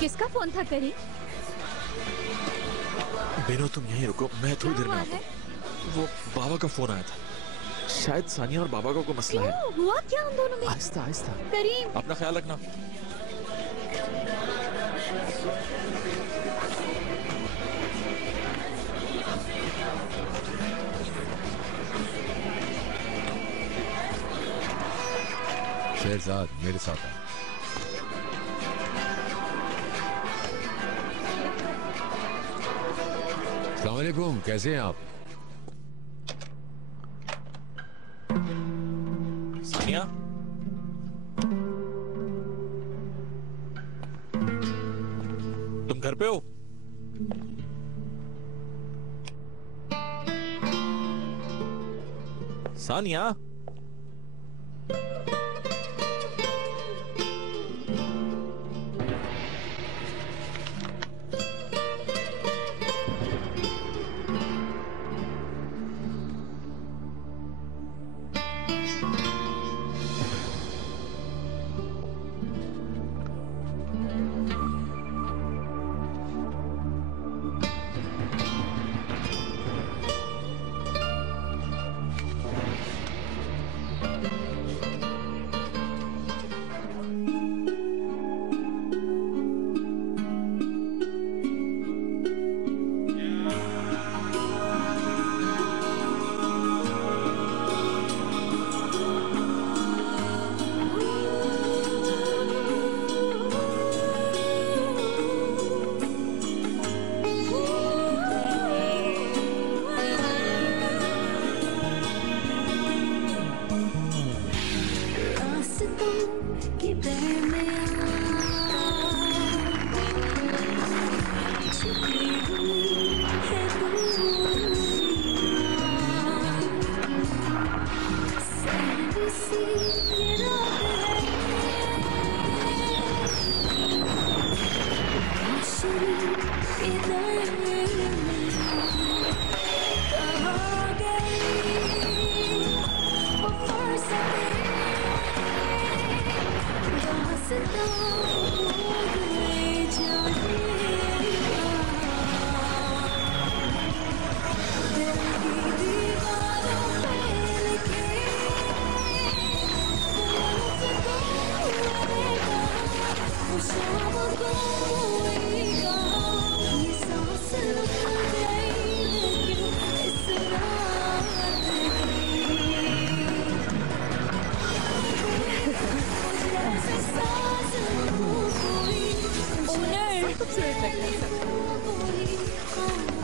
किसका फोन था करीम? बेनो तुम यहीं रुको, मैं थोड़ी देर में आता हूँ। वो बाबा का फोन आया था, शायद सानिया और बाबा का कोई मसला है। हुआ क्या उन दोनों में? आहिस्ता आहिस्ता। करीम, अपना ख्याल रखना। शेरजाद मेरे साथ है। अस्सलाम वालेकुम, कैसे हैं आप? सानिया, तुम घर पे हो? सानिया,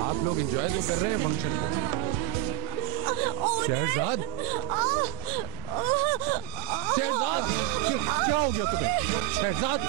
आप लोग एंजॉय तो कर रहे हैं फंक्शन को। शहरजाद, शहरजाद, क्या हो गया तुम्हें? शहरजाद,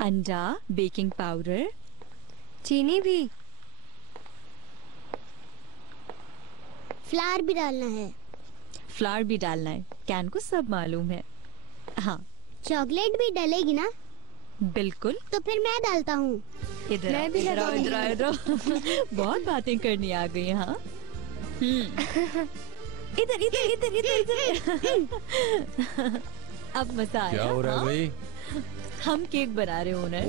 अंडा, बेकिंग पाउडर, चीनी भी, फ्लावर भी डालना है। फ्लावर भी डालना है। कैन को सब मालूम है। हाँ चॉकलेट भी डलेगी ना? बिल्कुल। तो फिर मैं डालता हूँ। इधर मैं भी इधर आओ, लगाऊंगी। इधर आओ, इधर आओ। बहुत बातें करनी आ गई। हाँ इधर इधर इधर इधर इधर। अब मजा आया। क्या हो रहा है हाँ? भाई? हम केक बना रहे ओनर। ओ,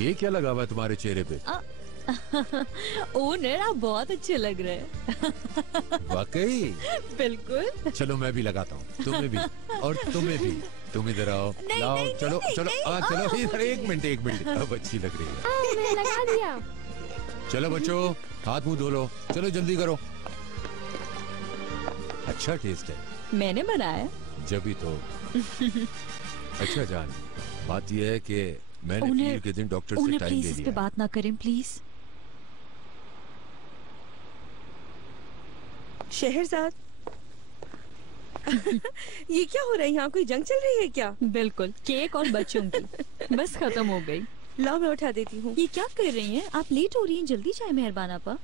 ये क्या लगा हुआ है तुम्हारे चेहरे पे? ओनर आप बहुत अच्छे लग रहे हैं। वाकई? बिल्कुल। चलो मैं भी लगाता हूँ, तुम्हें भी और तुम्हें भी। तुम इधर आओ, नहीं, लाओ, नहीं, चलो नहीं, चलो, नहीं, हाँ चलो इधर, एक मिनट, अब अच्छी लग रही है। मैंने लगा दिया। चलो बच्चों, हाथ मुंह धो लो, चलो जल्दी करो। अच्छा टेस्ट है। मैंने बनाया। जब भी तो। अच्छा जान, बात यह है कि मैंने ओनर, पीर के दिन डॉक्टर से ओनर टाइम प्लीज ले इस पे लिया। बात ना करें प्लीज। शहरजाद। ये क्या हो रहा है यहाँ? कोई जंग चल रही है क्या? बिल्कुल, केक और बच्चों की बस खत्म हो गई। लाओ मैं उठा देती हूँ। ये क्या कर रही हैं? आप लेट हो रही हैं, जल्दी जाए मेहरबान आपा।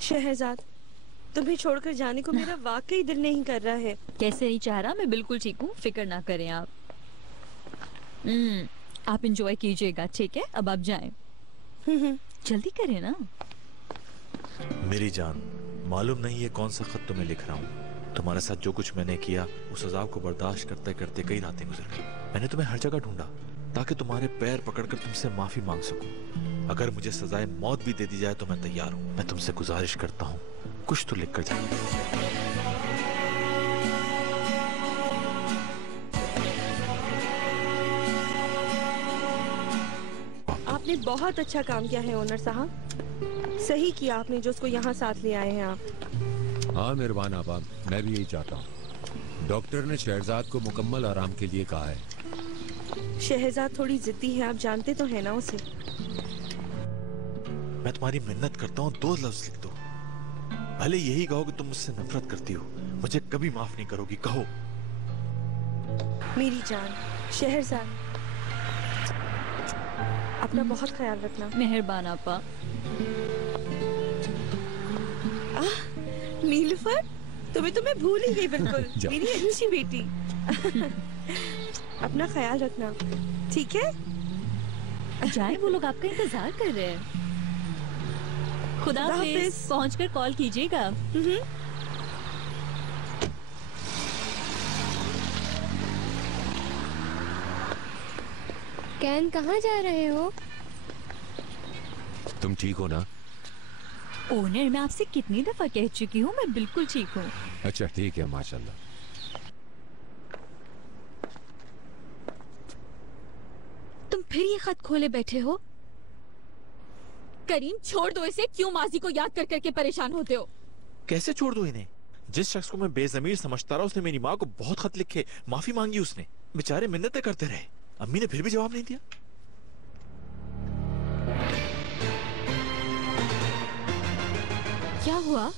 शहरजाद, तुम्हें छोड़कर जाने को मेरा वाकई दिल नहीं कर रहा है। कैसे नहीं चाह रहा? मैं बिल्कुल ठीक हूँ, फिक्र ना करें आप। आप इंजॉय कीजिएगा, ठीक है? अब आप जाएं। जल्दी करें ना। मेरी जान, मालूम नहीं ये कौन सा खत तुम्हें लिख रहा हूँ। तुम्हारे साथ जो कुछ मैंने किया उस अजाब को बर्दाश्त करते करते कई रातें गुजर गई। मैंने तुम्हें हर जगह ढूंढा ताकि तुम्हारे पैर पकड़कर तुमसे माफी मांग सकूं। अगर मुझे सजाए मौत भी दे दी जाए तो मैं तैयार हूँ। मैं तुमसे गुजारिश करता हूँ, कुछ तो लिख कर जाओ। आपने बहुत अच्छा काम किया है ओनर साहब। सही किया आपने जो उसको यहाँ साथ ले आए हैं आप। हाँ मेहरबान आबा, मैं भी यही चाहता हूँ। डॉक्टर ने शहरजाद को मुकम्मल आराम के लिए कहा है। शहरजाद थोड़ी जिद्दी है, आप जानते तो है ना उसे। मैं तुम्हारी मिन्नत करता हूँ, 2 लफ्ज लिख दो। भले यही कहो कि तुम मुझसे नफरत करती हो, मुझे कभी माफ नहीं करोगी, कहो। मेरी जान शहरजाद, अपना बहुत ख्याल रखना। मेहरबान आपा। नीलूफर, तुम्हें तो मैं भूल ही गई बिल्कुल। जाओ। मेरी अच्छी बेटी। अपना ख्याल रखना, ठीक है? जाए, वो लोग आपका इंतजार कर रहे हैं। खुदा खुदा हाफिज। हाफिज। पहुंचकर कॉल कीजिएगा। कैन कहाँ जा रहे हो? तुम ठीक हो ना? ओनर, मैं आपसे कितनी दफा कह चुकी हूँ, मैं बिल्कुल ठीक हूँ। अच्छा ठीक है, माशाल्लाह। तुम फिर ये खत खोले बैठे हो? करीम, छोड़ दो इसे। क्यों माजी को याद कर करके परेशान होते हो? कैसे छोड़ दो इन्हें? जिस शख्स को मैं बेजमीर समझता रहा उसने मेरी माँ को बहुत खत लिखे, माफी मांगी उसने। बेचारे मिन्नतें करते रहे, अम्मी ने फिर भी जवाब नहीं दिया। क्या हुआ?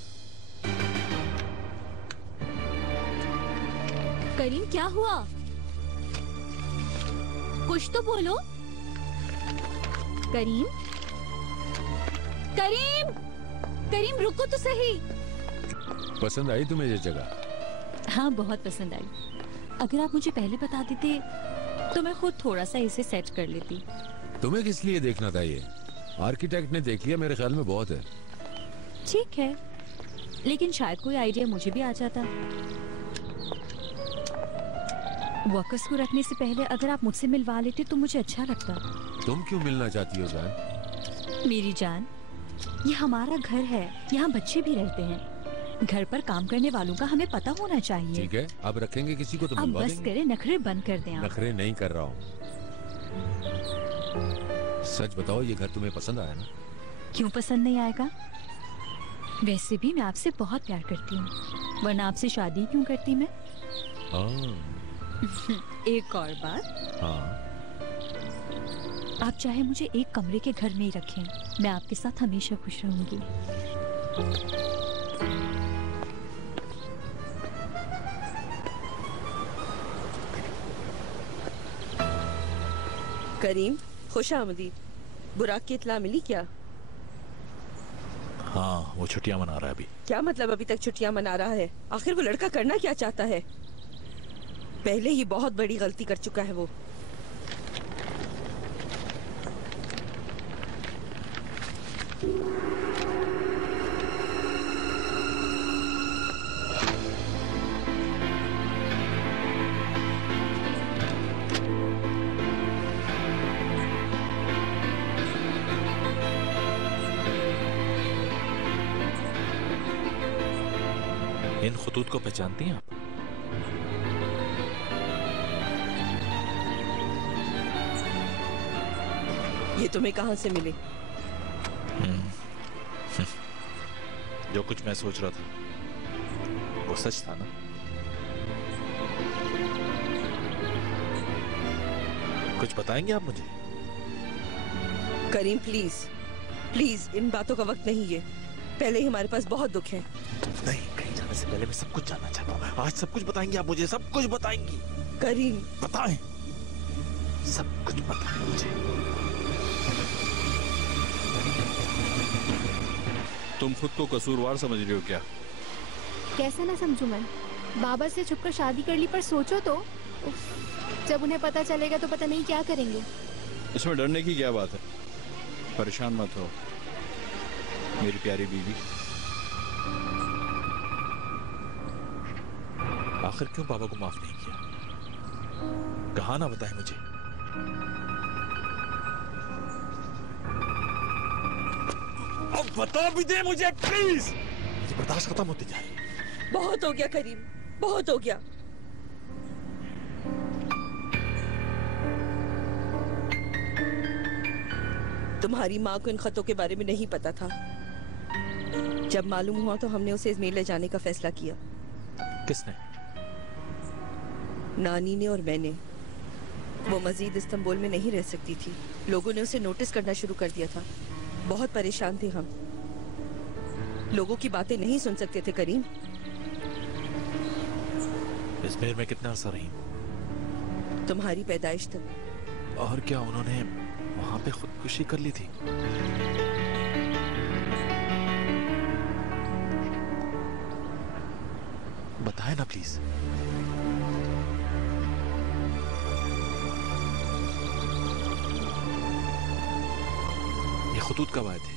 करीम, क्या हुआ? कुछ तो बोलो। करीम, करीम, करीम, रुको तो सही। पसंद आई तुम्हें ये जगह? हाँ, बहुत पसंद आई। अगर आप मुझे पहले बता देते तो मैं खुद थोड़ा सा इसे सेट कर लेती। तुम्हें किस लिए देखना था ये? आर्किटेक्ट ने देख लिया, मेरे ख्याल में बहुत है। ठीक है, लेकिन शायद कोई आइडिया मुझे भी आ जाता। वर्कर्स को रखने से पहले अगर आप मुझसे मिलवा लेते तो मुझे अच्छा लगता। तुम क्यों मिलना चाहती हो जान? मेरी जान, ये हमारा घर है, यहाँ बच्चे भी रहते हैं। घर पर काम करने वालों का हमें पता होना चाहिए। ठीक है, अब रखेंगे किसी को तो अब मिलवा बस देंगे। करें, नखरे बंद कर दें आप। नखरे नहीं कर रहा हूँ। सच बताओ, ये घर तुम्हें पसंद आया ना? क्यों पसंद नहीं आएगा? वैसे भी मैं आपसे बहुत प्यार करती हूँ, वरना आपसे शादी क्यों करती मैं? हाँ। एक और बात, हाँ। आप चाहे मुझे एक कमरे के घर में ही रखें, मैं आपके साथ हमेशा खुश रहूंगी। करीम, खुश आमदीद। बुराक की इत्ला मिली क्या? हाँ, वो छुट्टियां मना रहा है अभी। क्या मतलब अभी तक छुट्टियां मना रहा है? आखिर वो लड़का करना क्या चाहता है? पहले ही बहुत बड़ी गलती कर चुका है वो। इन खतूत को पहचानती हैं आप? ये तुम्हें कहां से मिले? जो कुछ मैं सोच रहा था वो सच था ना? कुछ बताएंगे आप मुझे? करीम प्लीज, प्लीज, इन बातों का वक्त नहीं है। पहले ही हमारे पास बहुत दुख है। नहीं, कहीं जाने से पहले मैं सब कुछ जानना चाहता हूँ। आज सब कुछ बताएंगी आप मुझे? सब कुछ बताएंगी? करीम बताएं, सब कुछ बताएं मुझे। तुम खुद को कसूरवार समझ रही हो क्या? कैसा ना समझूं मैं? बाबा से छुपकर शादी कर ली, पर सोचो तो उफ, जब उन्हें पता चलेगा तो पता नहीं क्या करेंगे। इसमें डरने की क्या बात है? परेशान मत हो मेरी प्यारी बीवी। आखिर क्यों बाबा को माफ नहीं किया? कहा ना, बताए मुझे। अब बता भी दे मुझे प्लीज। मुझे बर्दाश्त खत्म होती जा रही है। बहुत हो गया करीम, बहुत हो गया। तुम्हारी माँ को इन खतों के बारे में नहीं पता था। जब मालूम हुआ तो हमने उसे इजमेर ले जाने का फैसला किया। किसने? नानी ने और मैंने। वो मजीद इस्तांबुल में नहीं रह सकती थी। लोगों ने उसे नोटिस करना शुरू कर दिया था। बहुत परेशान थे हम। लोगों की बातें नहीं सुन सकते थे करीम। इजमेर में कितना अर्सा रही? तुम्हारी पैदाइश तक। और क्या उन्होंने वहां पे खुदकुशी कर ली थी? बताए ना प्लीज। ये खतूत कब आए थे?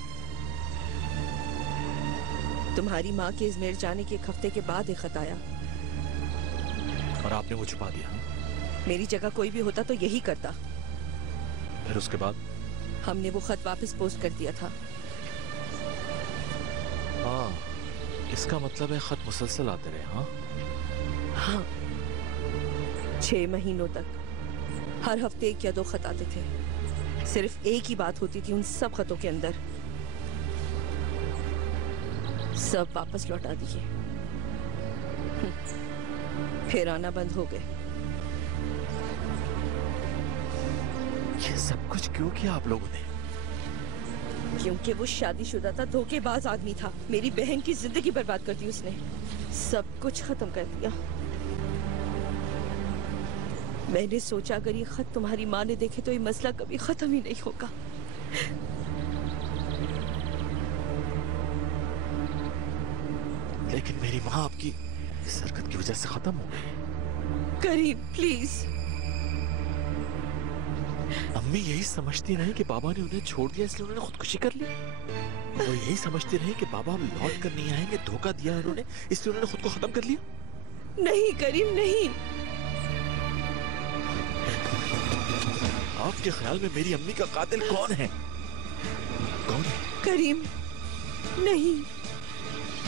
तुम्हारी माँ के इजमेर जाने के एक हफ्ते के बाद एक खत आया। और आपने वो छुपा दिया? मेरी जगह कोई भी होता तो यही करता। फिर उसके बाद? हमने वो खत वापस पोस्ट कर दिया था। हाँ, इसका मतलब है खत मुसलसल आते रहे। हाँ हाँ, 6 महीनों तक हर हफ्ते 1 या 2 खत आते थे। सिर्फ एक ही बात होती थी उन सब खतों के अंदर। सब वापस लौटा दिए। फिर आना बंद हो गए। ये सब कुछ क्यों किया आप लोगों ने? क्योंकि वो शादीशुदा था, धोखेबाज आदमी था। मेरी बहन की जिंदगी बर्बाद कर दी उसने। सब कुछ खत्म कर दिया। मैंने सोचा अगर ये खत तुम्हारी माँ ने देखे तो ये मसला कभी खत्म ही नहीं होगा। लेकिन मेरी माँ आपकी इस हरकत की वजह से खत्म हो गई। करीम प्लीज। अम्मी यही समझती रही कि बाबा ने उन्हें छोड़ दिया इसलिए उन्होंने खुदकुशी कर ली। वो यही समझती रही कि बाबा अब लौट कर नहीं आएंगे, धोखा दिया उन्होंने इसलिए उन्होंने खुद को खत्म कर लिया। नहीं करीम नहीं। आपके ख्याल में मेरी अम्मी का कातिल कौन है? कौन है? करीम नहीं,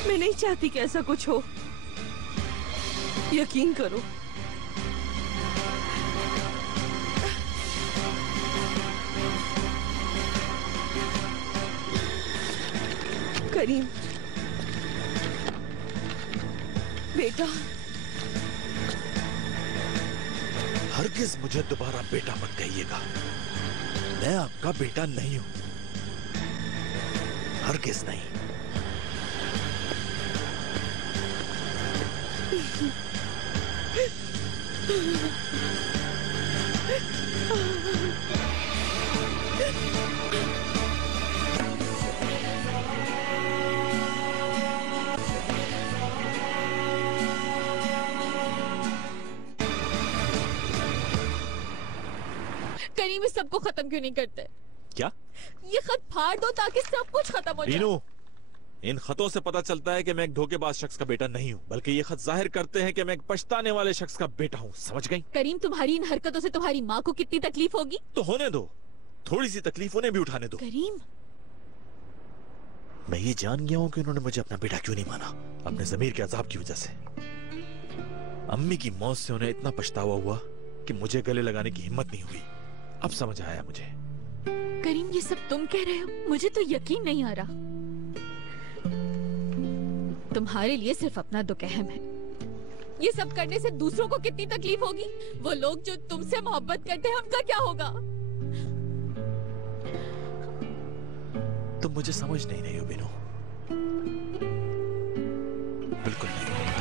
मैं नहीं चाहती कि ऐसा कुछ हो। यकीन करो। करीम बेटा, हरगिज मुझे दोबारा बेटा मत कहिएगा। मैं आपका बेटा नहीं हूं, हरगिज नहीं। करीम इस सबको खत्म क्यों नहीं करते? क्या? ये खत फाड़ दो ताकि सब कुछ खत्म हो जाए। मीनू, इन खतों से पता चलता है कि मैं एक धोखेबाज शख्स का बेटा नहीं हूँ, बल्कि ये खत जाहिर करते हैं कि मैं एक पछताने वाले शख्स का बेटा हूँ। समझ गई? करीम, तुम्हारी इन हरकतों से तुम्हारी माँ को कितनी तकलीफ होगी? तो होने दो, थोड़ी सी तकलीफ उन्हें भी उठाने दो। करीम, मैं ये जान गया हूँ कि उन्होंने मुझे अपना बेटा क्यों नहीं माना, अपने ज़मीर के अजाब की वजह से। अम्मी की मौत से उन्हें इतना पछतावा हुआ कि मुझे गले लगाने की हिम्मत नहीं हुई। अब समझ आया मुझे। करीम, ये सब तुम कह रहे हो? मुझे तो यकीन नहीं आ रहा। तुम्हारे लिए सिर्फ अपना दुख अहम है। ये सब करने से दूसरों को कितनी तकलीफ होगी? वो लोग जो तुमसे मोहब्बत करते हैं उनका क्या होगा? तुम मुझे समझ नहीं रही हो बीनू, बिल्कुल नहीं।